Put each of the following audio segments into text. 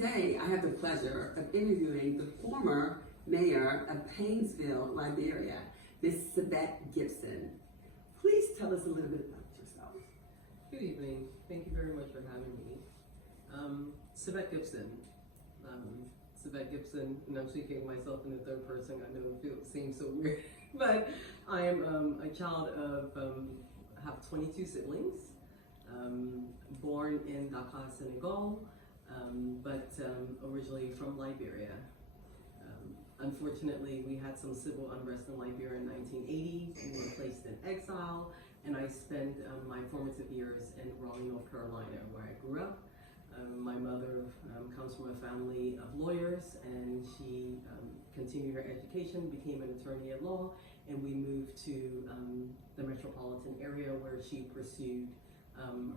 today I have the pleasure of interviewing the former mayor of Paynesville, Liberia, Miss Cyvette Gibson. Please tell us a little bit about yourself. Good evening. Thank you very much for having me. Cyvette Gibson. Cyvette Gibson, and I'm speaking of myself in the third person. I know it seems so weird, but I am a child of, I have 22 siblings, born in Dakar, Senegal, but originally from Liberia. Unfortunately, we had some civil unrest in Liberia in 1980. We were placed in exile, and I spent my formative years in Raleigh, North Carolina, where I grew up. My mother comes from a family of lawyers, and she continued her education, became an attorney at law, and we moved to the metropolitan area where she pursued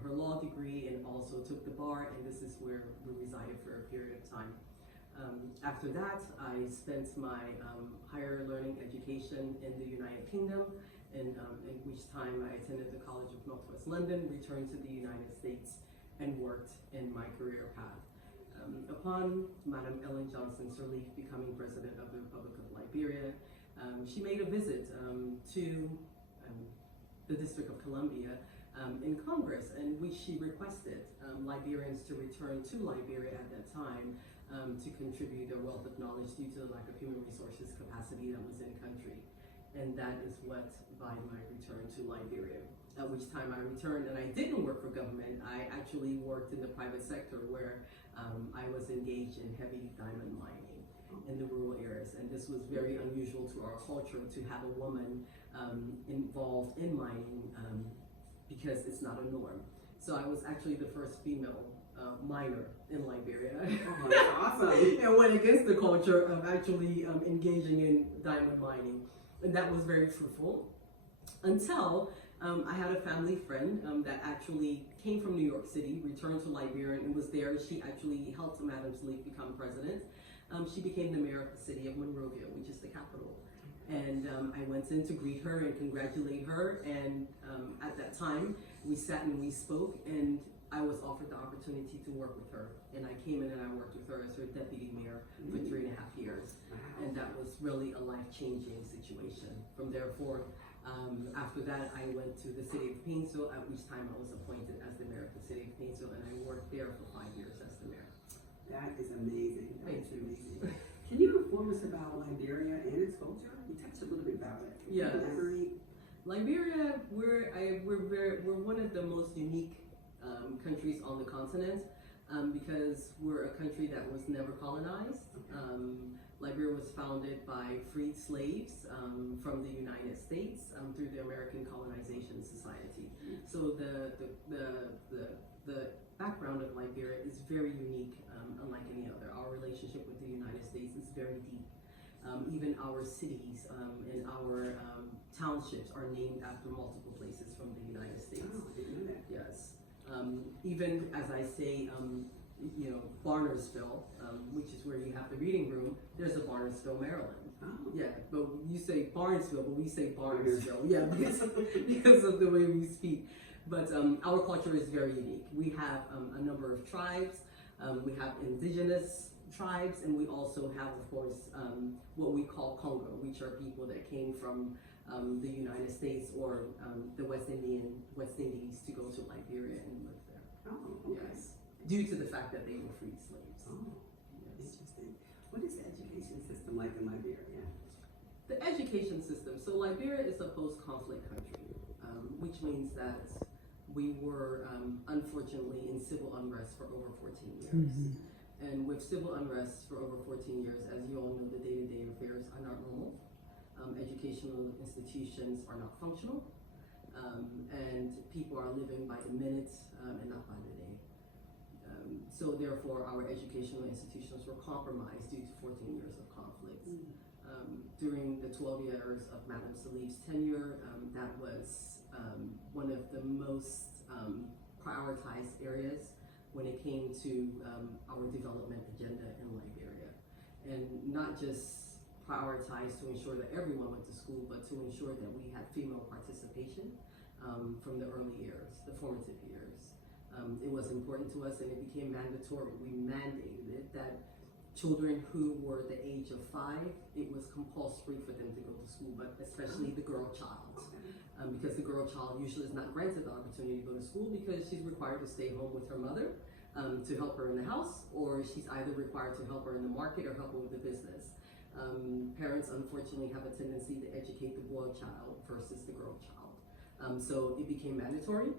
her law degree and also took the bar, and this is where we resided for a period of time. After that, I spent my higher learning education in the United Kingdom, in which time I attended the College of Northwest London, returned to the United States, and worked in my career path. Upon Madam Ellen Johnson Sirleaf becoming President of the Republic of Liberia, she made a visit to the District of Columbia in Congress, in which she requested Liberians to return to Liberia at that time to contribute their wealth of knowledge due to the lack of human resources capacity that was in country. And that is what by my return to Liberia. At which time I returned, and I didn't work for government. I actually worked in the private sector where I was engaged in heavy diamond mining in the rural areas. And this was very unusual to our culture to have a woman involved in mining because it's not a norm. So I was actually the first female miner in Liberia. Oh, that's awesome. And went against the culture of actually engaging in diamond mining. And that was very fruitful until I had a family friend that actually came from New York City, returned to Liberia, and was there. She actually helped Madam Sirleaf become president. She became the mayor of the city of Monrovia, which is the capital. And I went in to greet her and congratulate her. And at that time, we sat and we spoke, and I was offered the opportunity to work with her. And I came in and I worked with her as her deputy mayor for 3.5 years. And that was really a life-changing situation. From there forth, after that, I went to the city of Paynesville, at which time I was appointed as the mayor of the city of Paynesville, and I worked there for 5 years as the mayor. That is amazing. Thank you. Amazing. Can you inform us about Liberia and its culture? You touched a little bit about it. Yes. Elaborate? Liberia, we're one of the most unique countries on the continent because we're a country that was never colonized. Liberia was founded by freed slaves from the United States through the American Colonization Society. So the background of Liberia is very unique, unlike any other. Our relationship with the United States is very deep. Even our cities and our townships are named after multiple places from the United States. Oh, I didn't know that. Yes. Even as I say, Barnersville, which is where you have the reading room, there's a Barnersville, Maryland. Oh. Yeah, but you say Barnesville, but we say Barnersville. Yeah, because of the way we speak. But our culture is very unique. We have a number of tribes. We have indigenous tribes, and we also have, of course, what we call Congo, which are people that came from the United States or the West Indies to go to Liberia and live there. Oh, okay. Yes, due to the fact that they were freed slaves. Oh, Yes. interesting. What is the education system like in Liberia? The education system. So Liberia is a post-conflict country, which means that we were unfortunately in civil unrest for over 14 years. And with civil unrest for over 14 years, as you all know, the day-to-day affairs are not normal. Educational institutions are not functional, and people are living by the minute and not by the day. So therefore, our educational institutions were compromised due to 14 years of conflict. During the 12 years of Madam Sirleaf's tenure, that was one of the most prioritized areas when it came to our development agenda in Liberia. And not just prioritized to ensure that everyone went to school, but to ensure that we had female participation from the early years, the formative years. It was important to us, and it became mandatory. We mandated it that children who were the age of 5, it was compulsory for them to go to school, but especially the girl child. Because the girl child usually is not granted the opportunity to go to school because she's required to stay home with her mother to help her in the house, or she's either required to help her in the market or help her with the business. Parents unfortunately have a tendency to educate the boy child versus the girl child. So it became mandatory.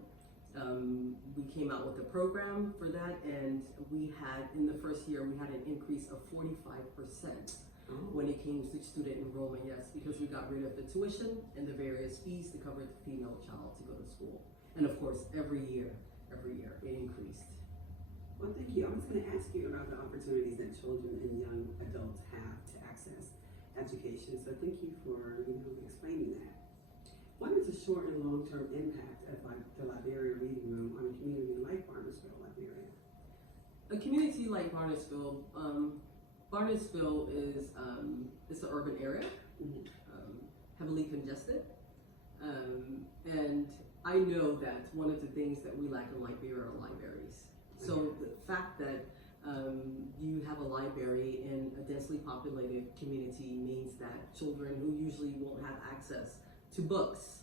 We came out with a program for that, and we had, in the first year, we had an increase of 45% when it came to student enrollment, yes, because we got rid of the tuition and the various fees to cover the female child to go to school. And of course, every year, it increased. Well, thank you. I was going to ask you about the opportunities that children and young adults have to access education. So thank you for explaining that. What is the short and long-term impact of the Liberia Reading Room on a community like Paynesville, Liberia? A community like Paynesville, Paynesville is it's an urban area, heavily congested, and I know that one of the things that we lack in Liberia are libraries. So the fact that you have a library in a densely populated community means that children who usually won't have access to books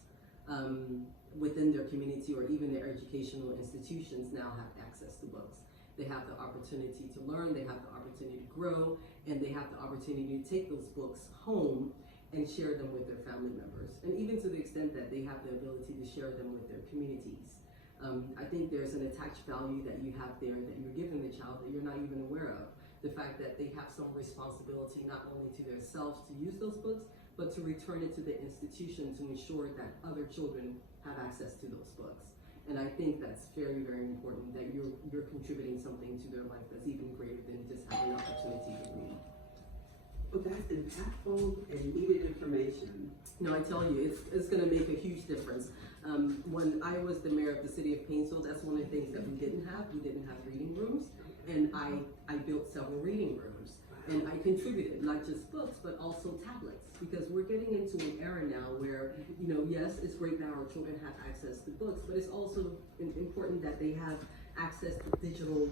within their community or even their educational institutions now have access to books. They have the opportunity to learn, they have the opportunity to grow, and they have the opportunity to take those books home and share them with their family members, and even to the extent that they have the ability to share them with their communities. I think there's an attached value that you have there that you're giving the child that you're not even aware of. The fact that they have some responsibility not only to themselves to use those books, but to return it to the institution to ensure that other children have access to those books. And I think that's very, very important, that you're contributing something to their life that's even greater than just having the opportunity to read. Well, that's impactful and needed information. No, I tell you, it's going to make a huge difference. When I was the mayor of the city of Paynesville, that's one of the things that we didn't have. We didn't have reading rooms, and I built several reading rooms. And I contributed not just books, but also tablets, because we're getting into an era now where, yes, it's great that our children have access to books, but it's also important that they have access to digital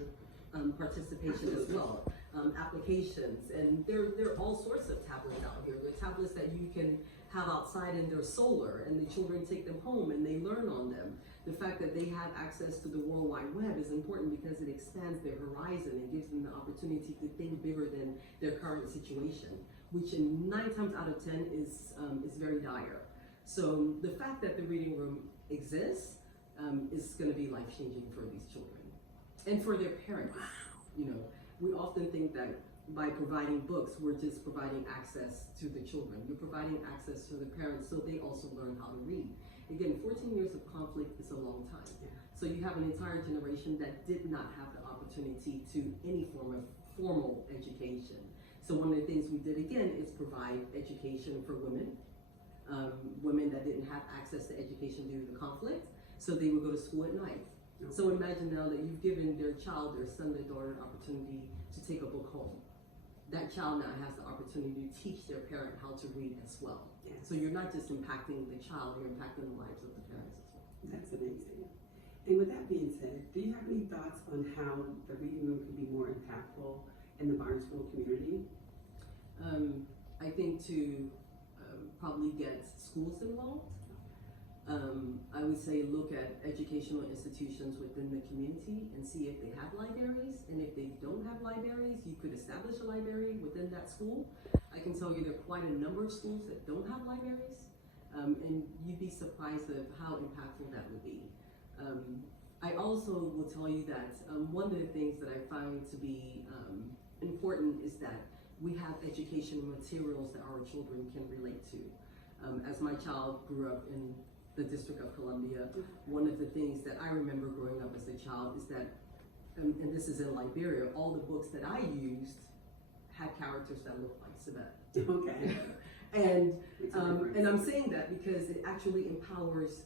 participation as well. Applications, and there are all sorts of tablets out here. There are tablets that you can have outside and they're solar, and the children take them home and they learn on them. The fact that they have access to the World Wide Web is important because it expands their horizon and gives them the opportunity to think bigger than their current situation, which in 9 times out of 10 is very dire. So the fact that the reading room exists is going to be life-changing for these children and for their parents. We often think that by providing books, we're just providing access to the children. You're providing access to the parents so they also learn how to read. Again, 14 years of conflict is a long time. So you have an entire generation that did not have the opportunity to any form of formal education. So one of the things we did again is provide education for women, women that didn't have access to education due to the conflict, so they would go to school at night. So imagine now that you've given their child, their son, their daughter, an opportunity to take a book home. That child now has the opportunity to teach their parent how to read as well. So you're not just impacting the child, you're impacting the lives of the parents as well. That's amazing. And with that being said, do you have any thoughts on how the reading room can be more impactful in the Paynesville community? I think to probably get schools involved. I would say look at educational institutions within the community and see if they have libraries, and if they don't have libraries, you could establish a library within that school. I can tell you there are quite a number of schools that don't have libraries, and you'd be surprised of how impactful that would be. I also will tell you that one of the things that I find to be important is that we have educational materials that our children can relate to. As my child grew up in the District of Columbia, one of the things that I remember growing up as a child is that, and this is in Liberia, all the books that I used had characters that looked like Cyvette. Okay. And I'm saying that because it actually empowers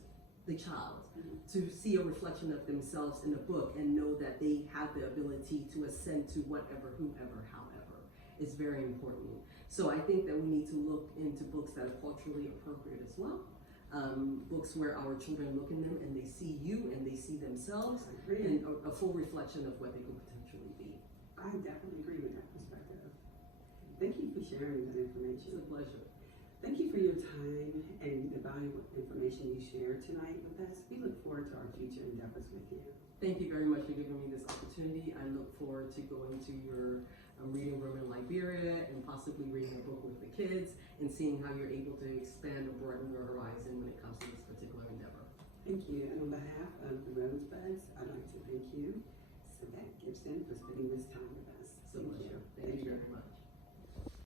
the child to see a reflection of themselves in a book and know that they have the ability to ascend to whatever, whoever, however. It's very important. So I think that we need to look into books that are culturally appropriate as well. books where our children look in them and they see you and they see themselves, I agree. and a full reflection of what they could potentially be. I definitely agree with that perspective. Thank you for sharing that It's information. a pleasure. Thank you for your time and the valuable information you shared tonight with us. We look forward to our future endeavors with you. Thank you very much for giving me this opportunity. I look forward to going to your reading room in Liberia and possibly reading a book with the kids and seeing how you're able to expand or broaden your horizon when it comes to this particular endeavor. Thank you. And on behalf of the Rosebuds, I'd like to thank you, Cyvette Gibson, for spending this time with us. It's a pleasure. Thank you very much.